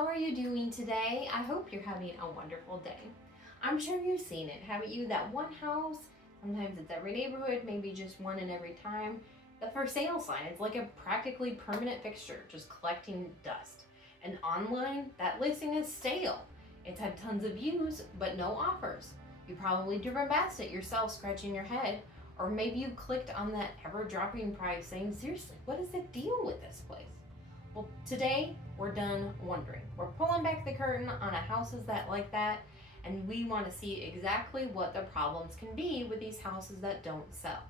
how are you doing today? I hope you're having a wonderful day. I'm sure you've seen it, haven't you? That one house, sometimes it's every neighborhood, maybe just one in every time. The for sale sign, it's like a practically permanent fixture, just collecting dust. And online, that listing is stale. It's had tons of views, but no offers. You probably driven past it yourself, scratching your head, or maybe you clicked on that ever-dropping price saying, seriously, what is the deal with this place? Well, today we're done wondering. We're pulling back the curtain on houses like that, and we want to see exactly what the problems can be with these houses that don't sell.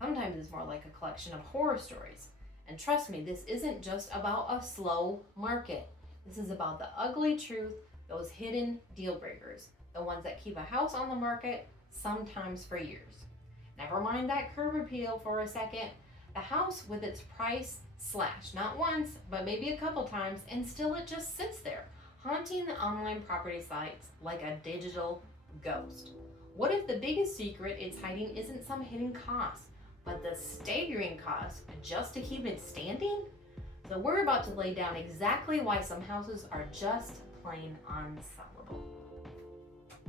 Sometimes it's more like a collection of horror stories. And trust me, this isn't just about a slow market. This is about the ugly truth, those hidden deal breakers, the ones that keep a house on the market, sometimes for years. Never mind that curb appeal for a second. The house with its price slashed, not once, but maybe a couple times, and still it just sits there, haunting the online property sites like a digital ghost. What if the biggest secret it's hiding isn't some hidden cost, but the staggering cost just to keep it standing? So we're about to lay down exactly why some houses are just plain unsellable.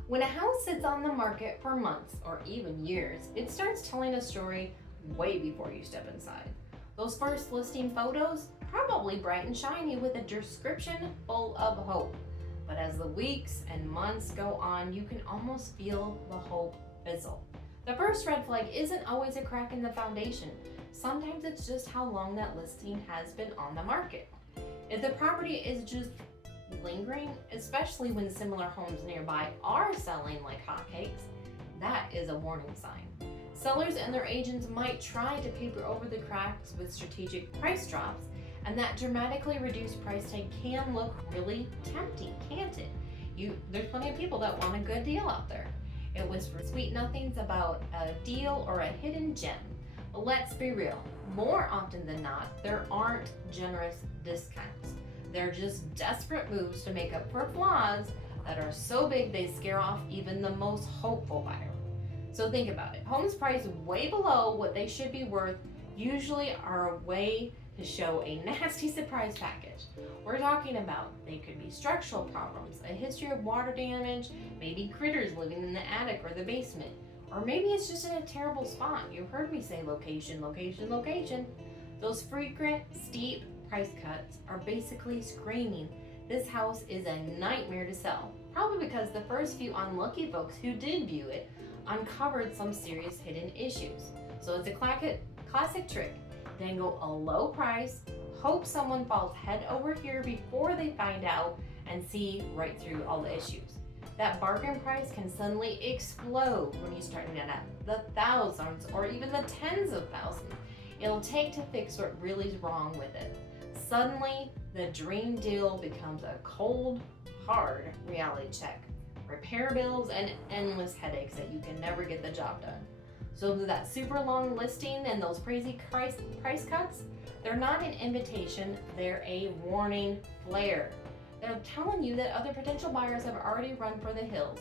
When a house sits on the market for months or even years, it starts telling a story way before you step inside. Those first listing photos, probably bright and shiny with a description full of hope. But as the weeks and months go on, you can almost feel the hope fizzle. The first red flag isn't always a crack in the foundation. Sometimes it's just how long that listing has been on the market. If the property is just lingering, especially when similar homes nearby are selling like hotcakes, that is a warning sign. Sellers and their agents might try to paper over the cracks with strategic price drops, and that dramatically reduced price tag can look really tempting, can't it? There's plenty of people that want a good deal out there. It was for sweet nothings about a deal or a hidden gem. But let's be real, more often than not, there aren't generous discounts. They're just desperate moves to make up for flaws that are so big they scare off even the most hopeful buyer. So think about it. Homes priced way below what they should be worth usually are a way to show a nasty surprise package. We're talking about they could be structural problems, a history of water damage, maybe critters living in the attic or the basement, or maybe it's just in a terrible spot. You heard me say location, location, location. Those frequent, steep price cuts are basically screaming, this house is a nightmare to sell. Probably because the first few unlucky folks who did view it uncovered some serious hidden issues. So it's a classic trick. Dangle a low price, hope someone falls head over here before they find out, and see right through all the issues. That bargain price can suddenly explode when you start getting at the thousands or even the tens of thousands it'll take to fix what really is wrong with it. Suddenly, the dream deal becomes a cold, hard reality check. Repair bills and endless headaches that you can never get the job done. So that super long listing and those crazy price cuts, they're not an invitation, they're a warning flare. They're telling you that other potential buyers have already run for the hills,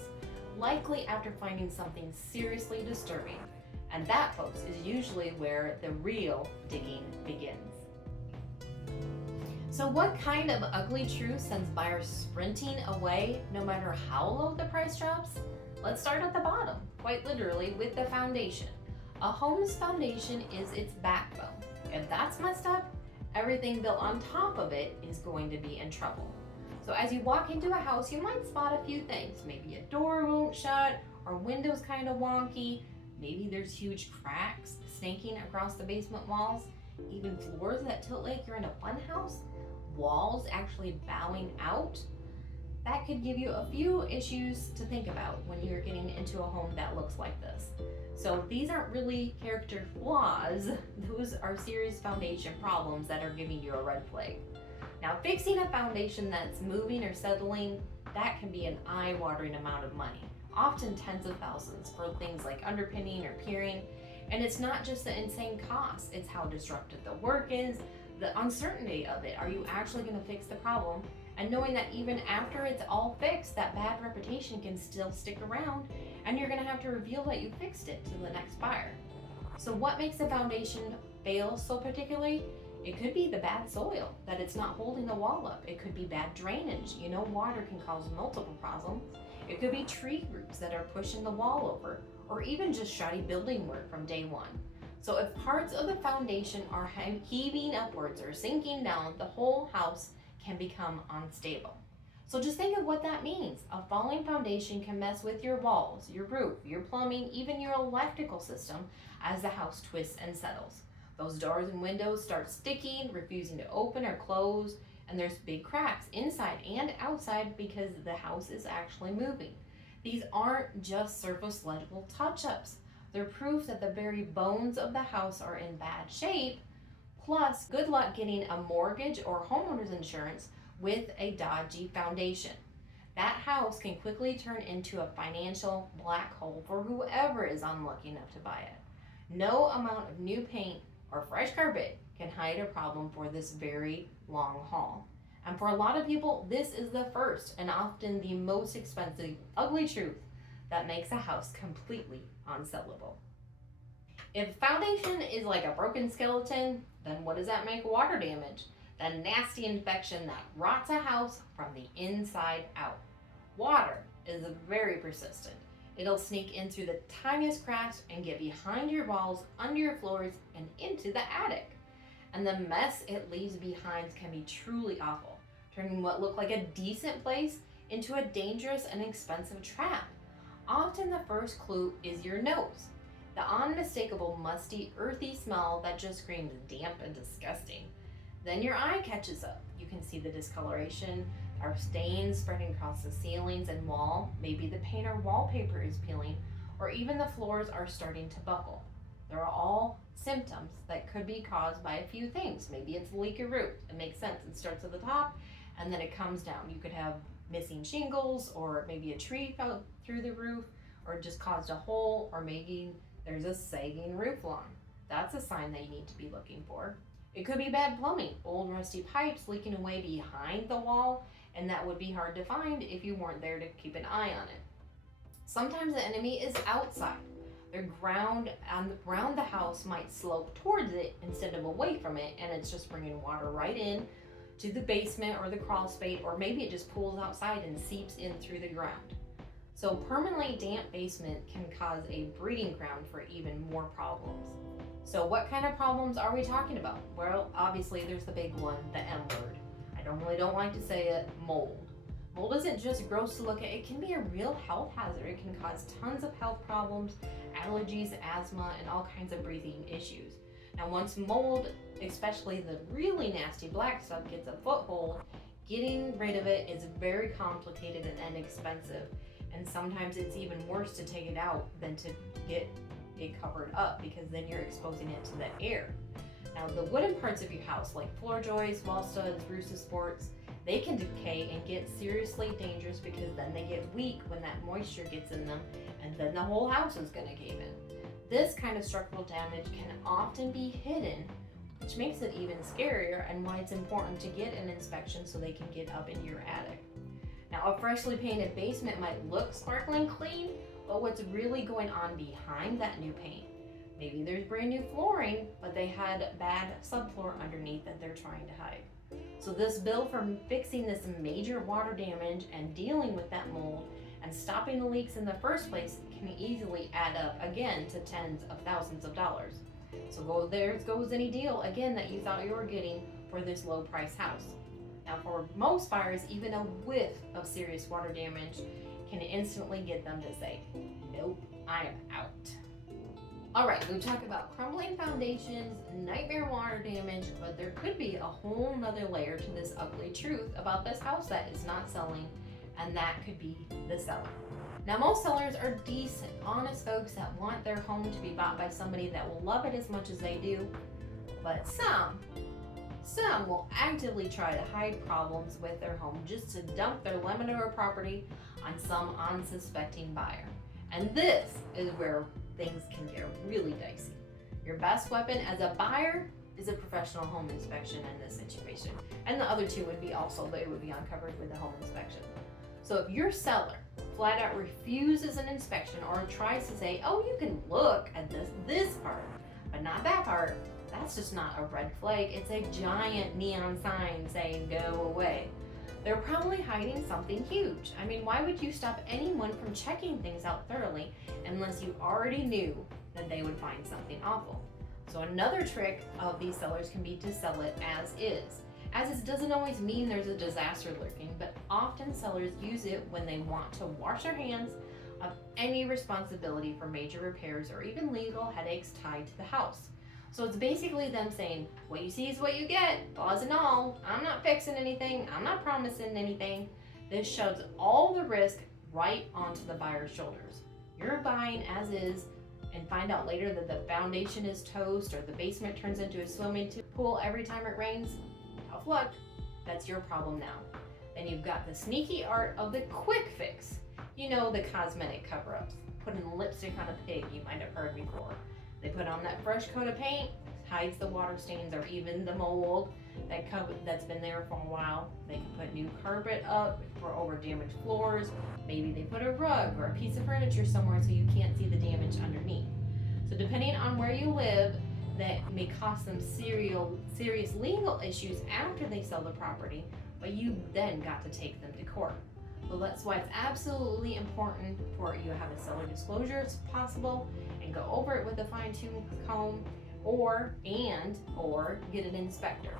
likely after finding something seriously disturbing. And that, folks, is usually where the real digging begins. So what kind of ugly truth sends buyers sprinting away no matter how low the price drops? Let's start at the bottom, quite literally with the foundation. A home's foundation is its backbone. If that's messed up, everything built on top of it is going to be in trouble. So as you walk into a house, you might spot a few things. Maybe a door won't shut, or windows kind of wonky. Maybe there's huge cracks snaking across the basement walls, even floors that tilt like you're in a funhouse, walls actually bowing out. That could give you a few issues to think about when you're getting into a home that looks like this. So these aren't really character flaws, those are serious foundation problems that are giving you a red flag. Now, fixing a foundation that's moving or settling, that can be an eye-watering amount of money, often tens of thousands for things like underpinning or piering. And it's not just the insane cost, it's how disruptive the work is, the uncertainty of it. Are you actually going to fix the problem? And knowing that even after it's all fixed, that bad reputation can still stick around, and you're going to have to reveal that you fixed it to the next buyer. So what makes a foundation fail so particularly? It could be the bad soil, that it's not holding the wall up. It could be bad drainage. Water can cause multiple problems. It could be tree roots that are pushing the wall over, or even just shoddy building work from day one. So if parts of the foundation are heaving upwards or sinking down, the whole house can become unstable. So just think of what that means. A falling foundation can mess with your walls, your roof, your plumbing, even your electrical system as the house twists and settles. Those doors and windows start sticking, refusing to open or close, and there's big cracks inside and outside because the house is actually moving. These aren't just surface level touch-ups. They're proof that the very bones of the house are in bad shape. Plus, good luck getting a mortgage or homeowner's insurance with a dodgy foundation. That house can quickly turn into a financial black hole for whoever is unlucky enough to buy it. No amount of new paint or fresh carpet can hide a problem for this very long haul. And for a lot of people, this is the first and often the most expensive, ugly truth that makes a house completely unsellable. If foundation is like a broken skeleton, then what does that make water damage? The nasty infection that rots a house from the inside out. Water is very persistent. It'll sneak in through the tiniest cracks and get behind your walls, under your floors, and into the attic. And the mess it leaves behind can be truly awful, turning what looked like a decent place into a dangerous and expensive trap. Often the first clue is your nose. The unmistakable musty, earthy smell that just screams damp and disgusting. Then your eye catches up. You can see the discoloration, or stains spreading across the ceilings and wall. Maybe the paint or wallpaper is peeling, or even the floors are starting to buckle. They're all symptoms that could be caused by a few things. Maybe it's a leaky roof. It makes sense. It starts at the top and then it comes down. You could have missing shingles, or maybe a tree fell through the roof, or just caused a hole, or maybe there's a sagging roof line. That's a sign that you need to be looking for. It could be bad plumbing, old rusty pipes leaking away behind the wall, and that would be hard to find if you weren't there to keep an eye on it. Sometimes the enemy is outside. The ground around the house might slope towards it instead of away from it, and it's just bringing water right in to the basement or the crawl space, or maybe it just pools outside and seeps in through the ground. So permanently damp basement can cause a breeding ground for even more problems. So what kind of problems are we talking about? Well, obviously there's the big one, the M word. I don't like to say it, mold. Mold isn't just gross to look at, it can be a real health hazard. It can cause tons of health problems, allergies, asthma, and all kinds of breathing issues. Now once mold, especially the really nasty black stuff, gets a foothold, getting rid of it is very complicated and expensive. And sometimes it's even worse to take it out than to get it covered up, because then you're exposing it to the air. Now the wooden parts of your house, like floor joists, wall studs, roof supports, they can decay and get seriously dangerous because then they get weak when that moisture gets in them, and then the whole house is going to cave in. This kind of structural damage can often be hidden, which makes it even scarier, and why it's important to get an inspection so they can get up into your attic. Now a freshly painted basement might look sparkling clean, but what's really going on behind that new paint? Maybe there's brand new flooring, but they had bad subfloor underneath that they're trying to hide. So this bill for fixing this major water damage and dealing with that mold and stopping the leaks in the first place can easily add up again to tens of thousands of dollars. So there goes any deal again that you thought you were getting for this low price house. Now for most buyers, even a whiff of serious water damage can instantly get them to say, nope, I am out. Alright, we've talked about crumbling foundations, nightmare water damage, but there could be a whole nother layer to this ugly truth about this house that is not selling, and that could be the seller. Now most sellers are decent, honest folks that want their home to be bought by somebody that will love it as much as they do, but some will actively try to hide problems with their home just to dump their lemon or property on some unsuspecting buyer. And this is where things can get really dicey. Your best weapon as a buyer is a professional home inspection in this situation. And the other two would be also, they would be uncovered with a home inspection. So if your seller flat out refuses an inspection or tries to say, oh, you can look at this part, but not that part, that's just not a red flag. It's a giant neon sign saying go away. They're probably hiding something huge. I mean, why would you stop anyone from checking things out thoroughly unless you already knew that they would find something awful? So another trick of these sellers can be to sell it as is. As is doesn't always mean there's a disaster lurking, but often sellers use it when they want to wash their hands of any responsibility for major repairs or even legal headaches tied to the house. So it's basically them saying, what you see is what you get, flaws and all. I'm not fixing anything. I'm not promising anything. This shoves all the risk right onto the buyer's shoulders. You're buying as is and find out later that the foundation is toast or the basement turns into a swimming pool every time it rains. Tough luck. That's your problem now. Then you've got the sneaky art of the quick fix. You know, the cosmetic cover-ups. Putting lipstick on a pig, you might have heard before. They put on that fresh coat of paint, hides the water stains or even the mold that's been there for a while. They can put new carpet up for over damaged floors. Maybe they put a rug or a piece of furniture somewhere so you can't see the damage underneath. So depending on where you live, that may cost them serious legal issues after they sell the property, but you then got to take them to court. So that's why it's absolutely important for you to have a seller disclosure as possible and go over it with a fine-tooth comb or get an inspector.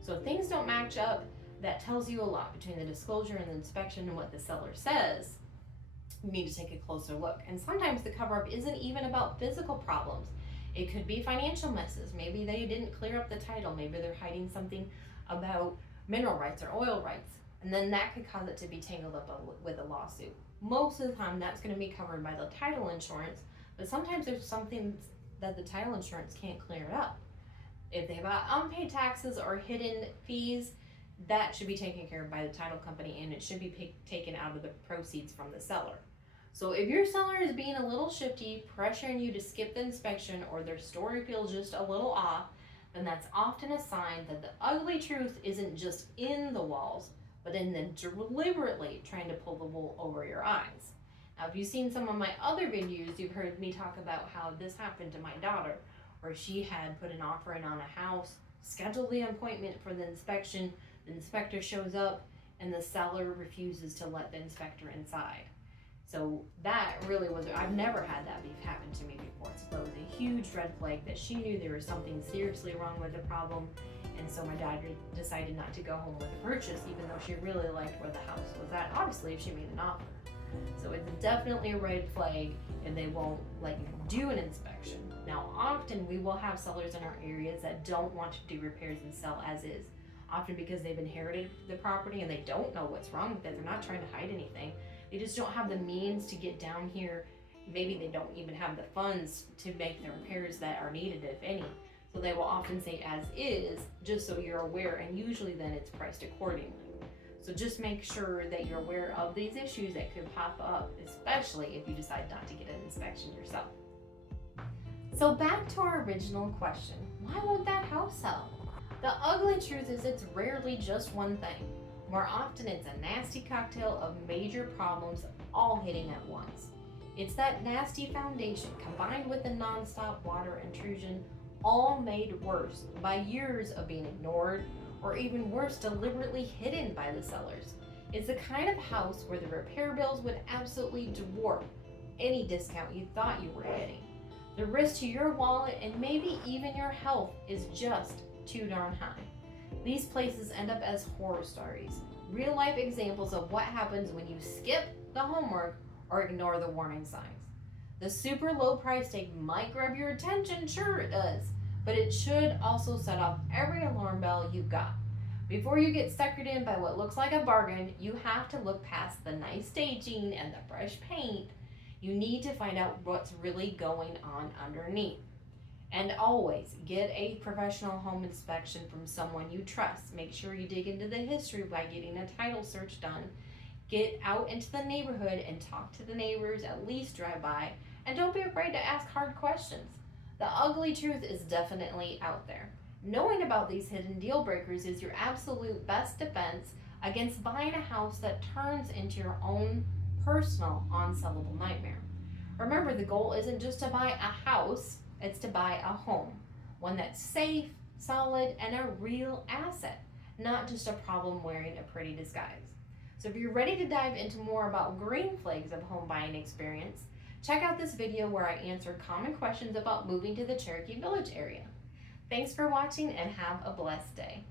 So if things don't match up, that tells you a lot between the disclosure and the inspection and what the seller says. You need to take a closer look. And sometimes the cover-up isn't even about physical problems. It could be financial messes. Maybe they didn't clear up the title. Maybe they're hiding something about mineral rights or oil rights. And then that could cause it to be tangled up with a lawsuit. Most of the time, that's going to be covered by the title insurance, but sometimes there's something that the title insurance can't clear up. If they have unpaid taxes or hidden fees, that should be taken care of by the title company, and it should be taken out of the proceeds from the seller. So if your seller is being a little shifty, pressuring you to skip the inspection, or their story feels just a little off, then that's often a sign that the ugly truth isn't just in the walls, but in them deliberately trying to pull the wool over your eyes. Now, if you've seen some of my other videos, you've heard me talk about how this happened to my daughter, where she had put an offer in on a house, scheduled the appointment for the inspection, the inspector shows up, and the seller refuses to let the inspector inside. So that really was, I've never had that beef happen to me before. So it was a huge red flag that she knew there was something seriously wrong with the problem. And so my dad decided not to go home with the purchase, even though she really liked where the house was at, obviously, if she made an offer. So it's definitely a red flag if they won't let you do an inspection. Now, often we will have sellers in our areas that don't want to do repairs and sell as is, often because they've inherited the property and they don't know what's wrong with it. They're not trying to hide anything. They just don't have the means to get down here. Maybe they don't even have the funds to make the repairs that are needed, if any. So they will often say as is, just so you're aware, and usually then it's priced accordingly. So just make sure that you're aware of these issues that could pop up, especially if you decide not to get an inspection yourself. So back to our original question, why won't that house sell? The ugly truth is it's rarely just one thing. More often it's a nasty cocktail of major problems all hitting at once. It's that nasty foundation combined with the nonstop water intrusion, all made worse by years of being ignored, or even worse, deliberately hidden by the sellers. It's the kind of house where the repair bills would absolutely dwarf any discount you thought you were getting. The risk to your wallet and maybe even your health is just too darn high. These places end up as horror stories, real life examples of what happens when you skip the homework or ignore the warning signs. The super low price tag might grab your attention, sure it does, but it should also set off every alarm bell you've got. Before you get suckered in by what looks like a bargain, you have to look past the nice staging and the fresh paint. You need to find out what's really going on underneath. And always get a professional home inspection from someone you trust. Make sure you dig into the history by getting a title search done. Get out into the neighborhood and talk to the neighbors, at least drive by, and don't be afraid to ask hard questions. The ugly truth is definitely out there. Knowing about these hidden deal breakers is your absolute best defense against buying a house that turns into your own personal unsellable nightmare. Remember, the goal isn't just to buy a house, it's to buy a home. one that's safe, solid, and a real asset, not just a problem wearing a pretty disguise. So if you're ready to dive into more about green flags of home buying experience, check out this video where I answer common questions about moving to the Cherokee Village area. Thanks for watching and have a blessed day.